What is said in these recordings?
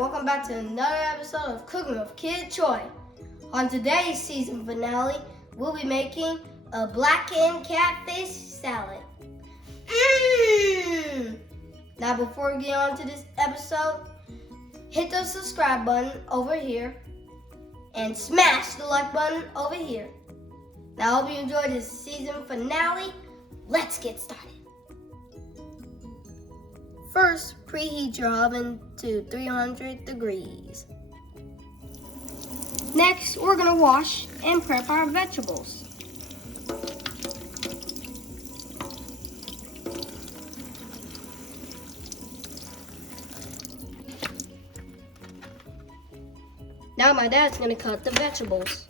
welcome back to another episode of Cooking with Kid Troy. On today's season finale, we'll be making a blackened catfish salad. Now before we get on to this episode, hit the subscribe button over here and smash the like button over here. Now I hope you enjoyed this season finale. Let's get started. First, preheat your oven to 300 degrees. Next, we're gonna wash and prep our vegetables. Now my dad's gonna cut the vegetables.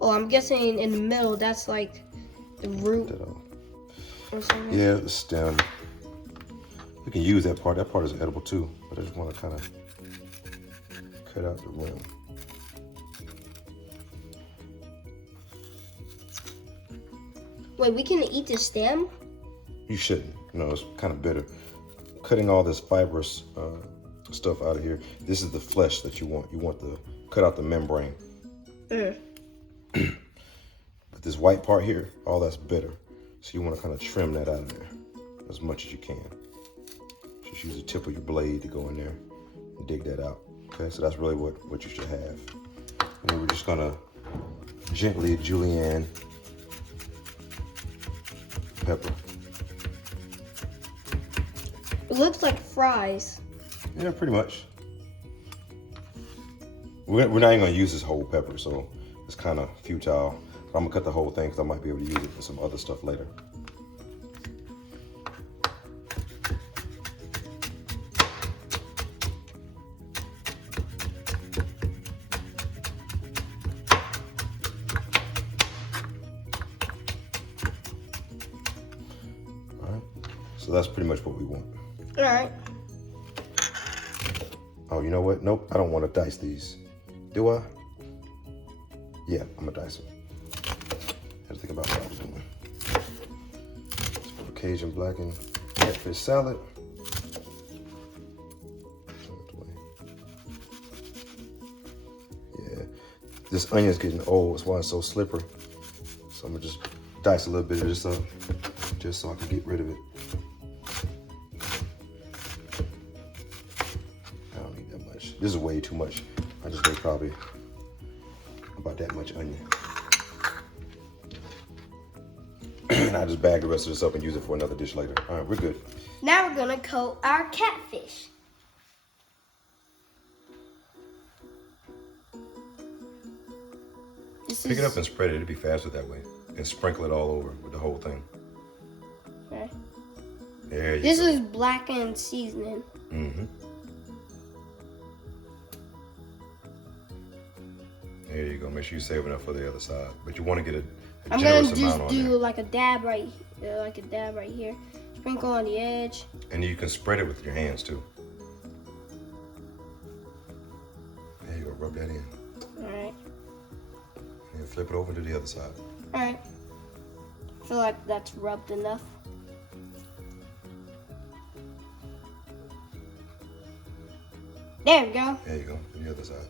Oh, I'm guessing in the middle, that's like the root or something. Yeah, the stem. You can use that part. That part is edible too, but I just want to kind of cut out the rim. Wait, we can eat the stem? You shouldn't. No, it's kind of bitter. Cutting all this fibrous stuff out of here. This is the flesh that you want. You want to cut out the membrane. But this white part here, all that's bitter. So you want to kind of trim that out of there as much as you can. Just use the tip of your blade to go in there and dig that out. Okay, so that's really what you should have. And then we're just gonna gently julienne pepper. It looks like fries. Yeah, pretty much. We're not even gonna use this whole pepper, so it's kind of futile. But I'm gonna cut the whole thing because I might be able to use it for some other stuff later. All right, so that's pretty much what we want. All right. Oh, you know what? Nope, I don't want to dice these. Do I? Yeah, I'm gonna dice them. I had to think about what I was doing. It's for the Cajun blackened catfish salad. Yeah, this onion's getting old. That's why it's so slippery. So I'm gonna just dice a little bit of this up, just so I can get rid of it. I don't need that much. This is way too much. I just made probably about that much onion. And I just bag the rest of this up and use it for another dish later. All right, we're good. Now we're gonna coat our catfish. Pick it up and spread it. It'll be faster that way. And sprinkle it all over with the whole thing. Okay. There you This go. is blackened seasoning. Mm-hmm. There you go. Make sure you save enough for the other side. But you want to get a I'm generous gonna amount just on do there. like a dab right here. Sprinkle on the edge. And you can spread it with your hands too. There you go. Rub that in. All right. And flip it over to the other side. All right. I feel like that's rubbed enough. There we go. There you go. To the other side.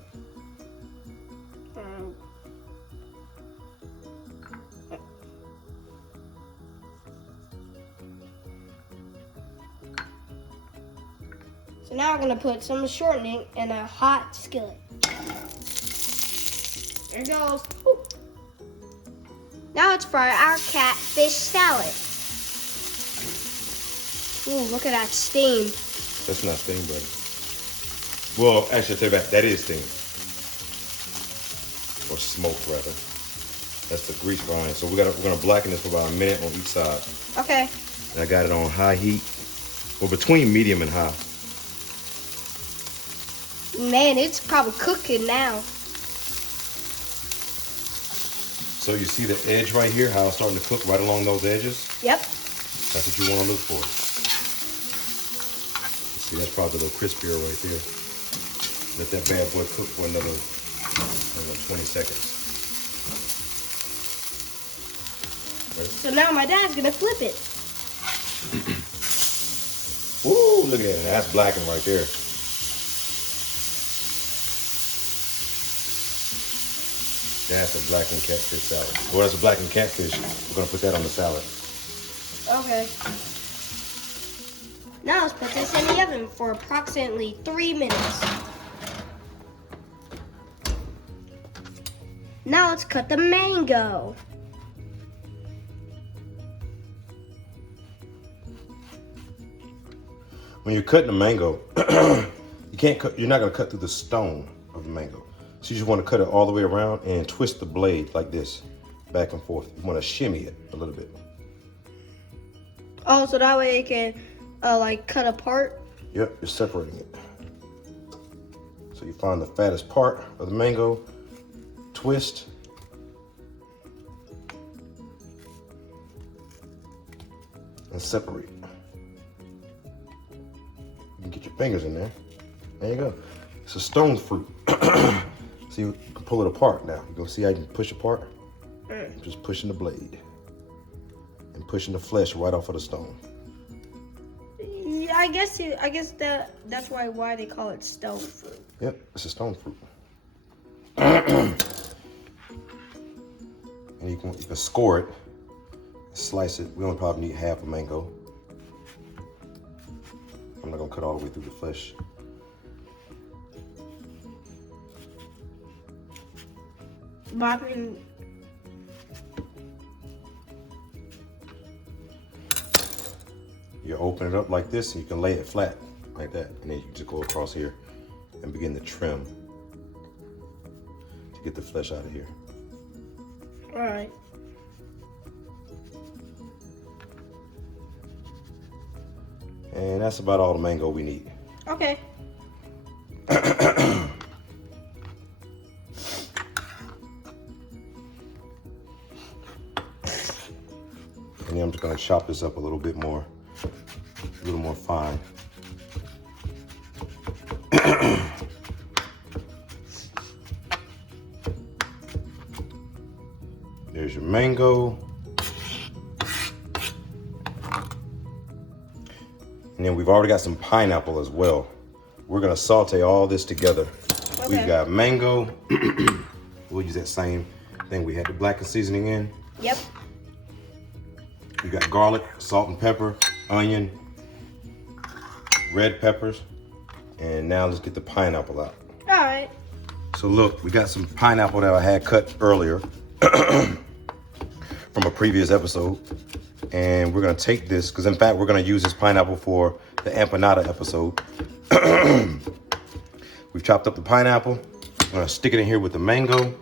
So now we're gonna put some shortening in a hot skillet. There it goes. Ooh. Now let's fry our catfish salad. Ooh, look at that steam. That's not steam, buddy. Well, actually, I take it back. That is steam. Or smoke, rather. That's the grease frying. So we're gonna blacken this for about a minute on each side. Okay. And I got it on high heat. Well, between medium and high. Man, it's probably cooking now. So you see the edge right here, how it's starting to cook right along those edges? Yep. That's what you want to look for. See, that's probably a little crispier right there. Let that bad boy cook for another 20 seconds. So now my dad's gonna flip it. Ooh, look at that. That's blackened right there. That's a blackened catfish salad. Well, that's a blackened catfish. We're gonna put that on the salad. Okay. Now let's put this in the oven for approximately 3 minutes. Now let's cut the mango. When you're cutting the mango, you're not gonna cut through the stone of the mango. So you just want to cut it all the way around and twist the blade like this, back and forth. You want to shimmy it a little bit. Oh, so that way it can like cut apart? Yep, you're separating it. So you find the fattest part of the mango, twist, and separate. You can get your fingers in there. There you go. It's a stone fruit. See, you can pull it apart now. You can see how you can push apart? Just pushing the blade and pushing the flesh right off of the stone. Yeah, I guess that's why they call it stone fruit. Yep, it's a stone fruit. And you can score it, slice it. We only probably need half a mango. I'm not gonna cut all the way through the flesh. Bobbing. You open it up like this and you can lay it flat like that. And then you just go across here and begin to trim to get the flesh out of here. All right. And that's about all the mango we need. Okay. And then I'm just gonna chop this up a little bit more, fine. There's your mango. And then we've already got some pineapple as well. We're gonna saute all this together. Okay. We've got mango. We'll use that same thing we had the blackened seasoning in. Yep. We got garlic, salt and pepper, onion, red peppers, and now let's get the pineapple out. All right. So look, we got some pineapple that I had cut earlier from a previous episode. And we're gonna take this, because in fact, we're gonna use this pineapple for the empanada episode. We've chopped up the pineapple. I'm gonna stick it in here with the mango.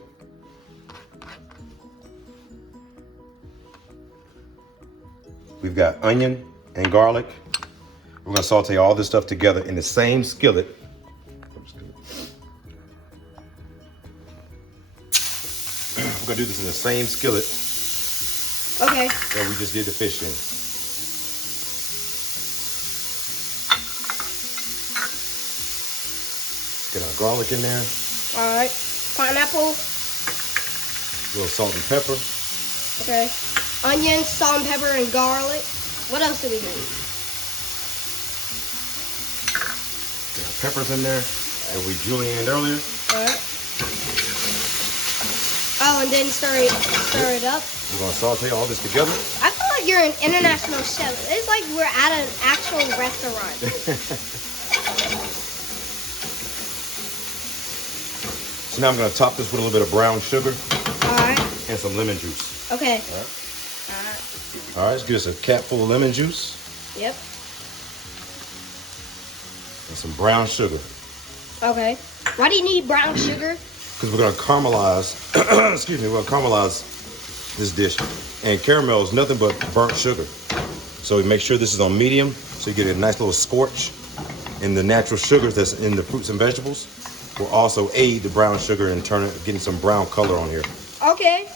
We've got onion and garlic. We're gonna saute all this stuff together in the same skillet. We're gonna do this in the same skillet. Okay. That we just did the fish in. Get our garlic in there. All right. Pineapple. A little salt and pepper. Okay. Onion, salt and pepper, and garlic. What else do we need? Get our peppers in there that we julienned earlier. All right. Oh, and then stir it up. We're gonna saute all this together. I feel like you're an international chef. It's like we're at an actual restaurant. So now I'm gonna top this with a little bit of brown sugar. All right. And some lemon juice. Okay. All right. All right, let's give us a cap full of lemon juice. Yep. And some brown sugar. Okay. Why do you need brown sugar? Because we're gonna caramelize, excuse me, we're gonna caramelize this dish. And caramel is nothing but burnt sugar. So we make sure this is on medium, so you get a nice little scorch. And the natural sugars that's in the fruits and vegetables will also aid the brown sugar and getting some brown color on here. Okay.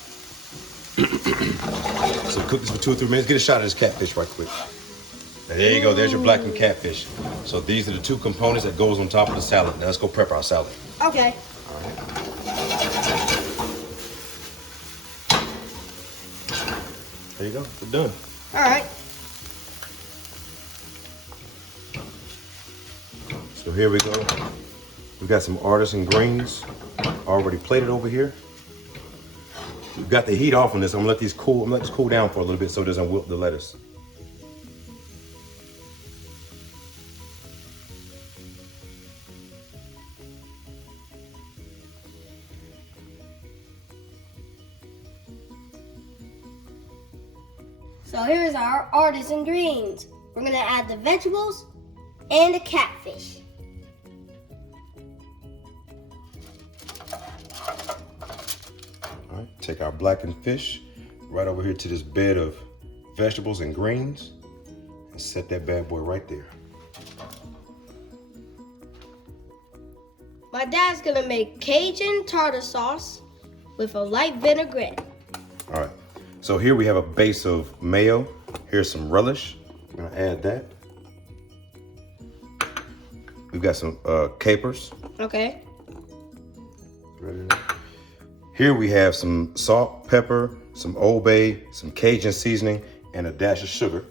So cook this for 2 or 3 minutes. Get a shot of this catfish right quick. And there you go, there's your blackened catfish. So these are the 2 components that goes on top of the salad. Now let's go prep our salad. Okay. All right. There you go. We're done. All right. So here we go. We got some Artisan Greens already plated over here. We've got the heat off on this. I'm gonna let these cool. I'm gonna let this cool down for a little bit so it doesn't wilt the lettuce. So here's our Artisan Greens. We're gonna add the vegetables and the catfish. All right, take our blackened fish right over here to this bed of vegetables and greens and set that bad boy right there. My dad's gonna make Cajun tartar sauce with a light vinaigrette. All right, so here we have a base of mayo. Here's some relish. We're gonna add that. We've got some capers. Okay. Here we have some salt, pepper, some Old Bay, some Cajun seasoning, and a dash of sugar.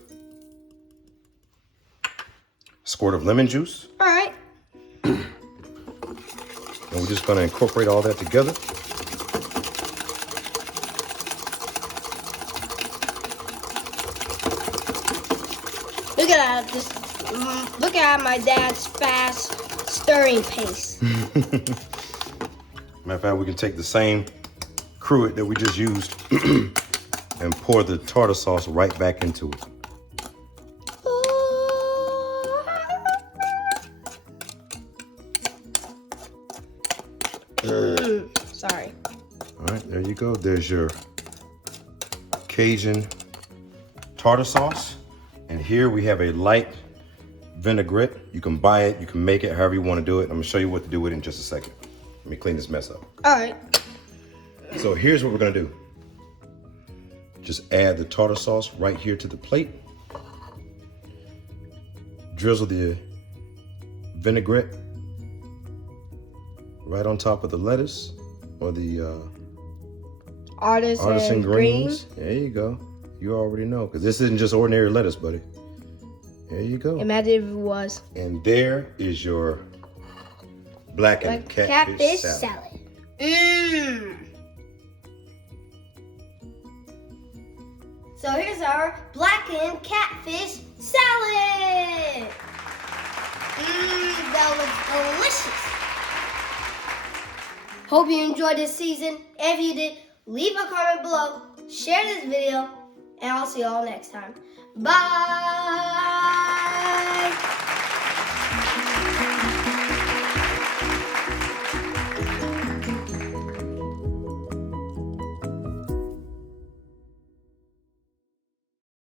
Squirt of lemon juice. All right. And we're just gonna incorporate all that together. Look at that! Look at my dad's fast stirring pace. Matter of fact, we can take the same cruet that we just used and pour the tartar sauce right back into it. Sorry. All right, there you go. There's your Cajun tartar sauce. And here we have a light vinaigrette. You can buy it, you can make it however you want to do it. I'm gonna show you what to do with it in just a second. Let me clean this mess up. All right. So here's what we're gonna do. Just add the tartar sauce right here to the plate. Drizzle the vinaigrette right on top of the lettuce or the Artisan Greens. There you go. You already know, because this isn't just ordinary lettuce, buddy. There you go. Imagine if it was. And there is your blackened catfish salad. Mmm. So here's our blackened catfish salad. Mmm, that looks delicious. Hope you enjoyed this season. If you did, leave a comment below, share this video, and I'll see you all next time. Bye.